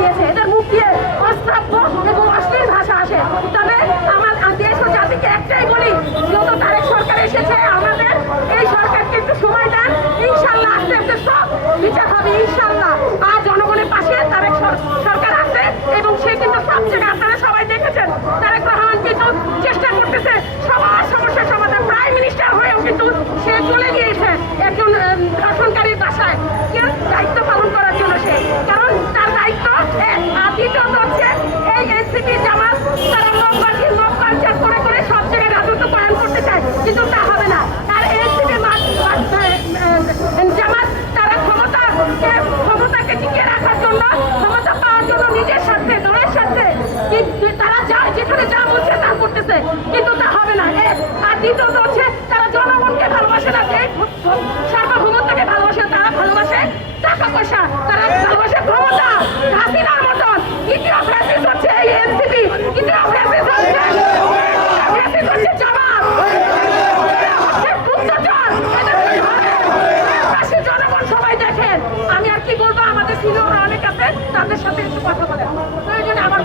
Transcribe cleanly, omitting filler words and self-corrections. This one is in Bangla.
দিয়েছে, এদের মুখ দিয়ে অশ্রাব্য এবং অশ্লীল ভাষা আসে। তবে আমার দেশ ও জাতিকে একটাই বলি, যত তারেক সরকার এসেছে আমাদের এই সরকারকে একটু সময় দেন, ইনশাল্লাহ আস্তে আস্তে সব বিচার হবে ইনশাল্লাহ। আর জনগণের পাশে তারেক সরকার আছে এবং সে কিন্তু সব জায়গায় আপনারা সবাই দেখেছেন তারেক রহমান কিন্তু চেষ্টা করতেছে সবার সমস্যার সমাধান। প্রাইম মিনিস্টার হয়েও কিন্তু সে চলে গিয়েছে একজন ধর্ষণকারীর বাসায় দায়িত্ব পালন করার জন্য, সে কারণ তার দায়িত্ব। আর দ্বিতীয়ত হচ্ছে এই এনসিপি জামাত তারা লোক কালচার করে করে সব জায়গায় রাজত্ব কায়েম করতে চায়, কিন্তু তা হবে না। আর এনসিপি জামাত তারা ক্ষমতাকে টিকিয়ে রাখার জন্য, ক্ষমতা পাওয়ার জন্য নিজের স্বার্থে দলের স্বার্থে তারা যেখানে যা বলছে তা করতেছে, কিন্তু তা হবে না। আর দ্বিতীয়ত হচ্ছে তারা জনগণকে ভালোবাসে না, যে সার্বভৌমত্বকে ভালোবাসে, তারা ভালোবাসে টাকা পয়সা, তারা ভালোবাসে ক্ষমতা। হাসিনার মতন দ্বিতীয় ফ্যাসিস্ট হচ্ছে এই এনসিপি, দ্বিতীয় ফ্যাসিস্ট হচ্ছে জামাত, হচ্ছে গুপ্তচর। জনগণ সবাই দেখেন। আমি আর কি বলবো, আমাদের সিনিয়ররা অনেক আছে, তাদের সাথে একটু কথা বলেন প্রয়োজনে আমার